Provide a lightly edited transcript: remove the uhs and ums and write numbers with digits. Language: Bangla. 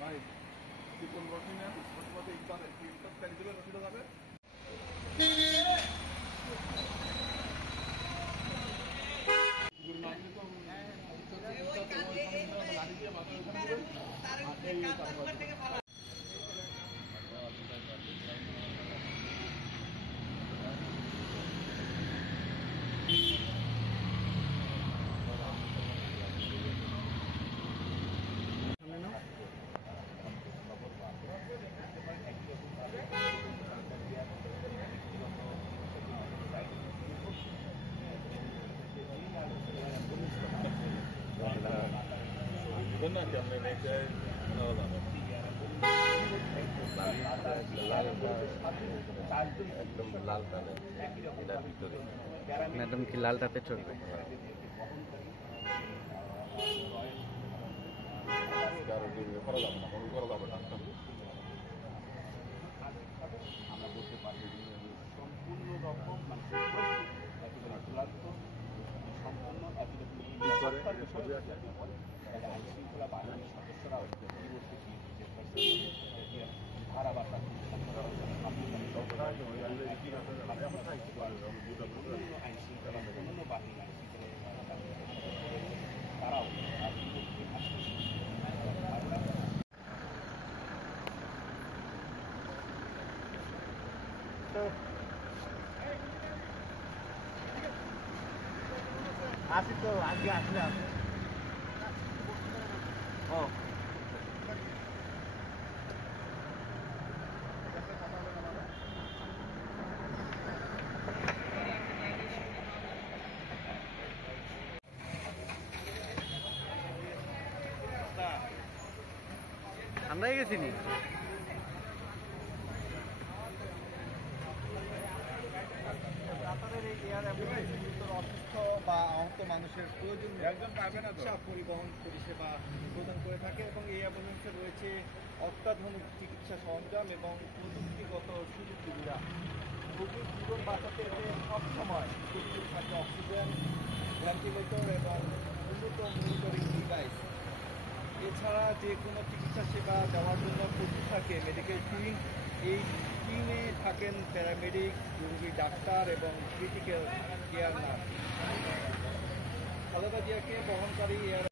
ভাই চিকন রশি নেন, তেল দিলে রশিটা যাবে। Benar yang Indonesia একদম লাল তালে এটার ভিতরে ম্যাডাম কি লাল তাতে চলবে? আমরা বলতে পারি সম্পূর্ণ রকম সম্পূর্ণ আইন শৃঙ্খলা বাহিনীর সদস্যরা ধারা বা আইন শৃঙ্খলা অন্যান্য বাহিনী আইন শৃঙ্খলা তারাও আসি তো আজকে আসলাম। ও আমরাই গেছি নি আপনাদের এই এয়ার অ্যাম্বুলেন্স অসুস্থ বা আহত মানুষের প্রয়োজনীয় চিকিৎসা পরিবহন পরিষেবা প্রদান করে থাকে এবং এই অ্যাম্বুলেন্সে রয়েছে অত্যাধুনিক চিকিৎসা সরঞ্জাম এবং প্রযুক্তিগত সুযোগ সুবিধা। রোগীর জীবন বাঁচাতে সবসময় প্রস্তুত থাকে অক্সিজেন, ভেন্টিলেটর এবং উন্নত মনিটরিং ডিভাইস। এছাড়া যে কোনো চিকিৎসা সেবা দেওয়ার জন্য প্রস্তুত থাকে মেডিকেল টিম। এই টিমে থাকেন প্যারামেডিক, জরুরি ডাক্তার এবং ক্রিটিক্যাল কেয়ার নার্স। খালেদা জিয়াকে বহনকারী এয়ার